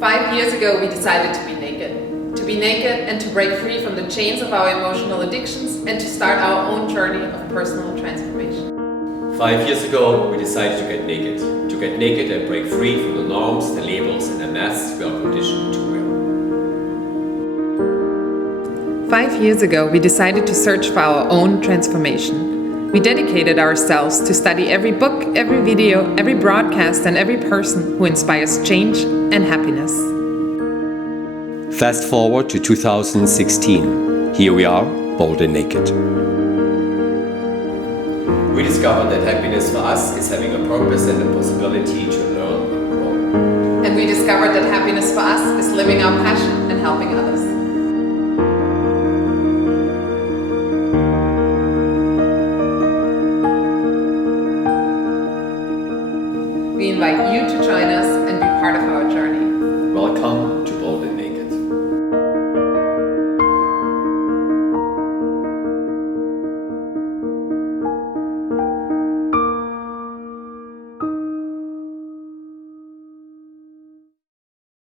5 years ago, we decided to be naked. To be naked and to break free from the chains of our emotional addictions and to start our own journey of personal transformation. 5 years ago, we decided to get naked. To get naked and break free from the norms, the labels and the masks we are conditioned to wear. 5 years ago, we decided to search for our own transformation. We dedicated ourselves to study every book, every video, every broadcast, and every person who inspires change and happiness. Fast forward to 2016. Here we are, bold and naked. We discovered that happiness for us is having a purpose and the possibility to learn and grow. And we discovered that happiness for us is living our passion and helping others.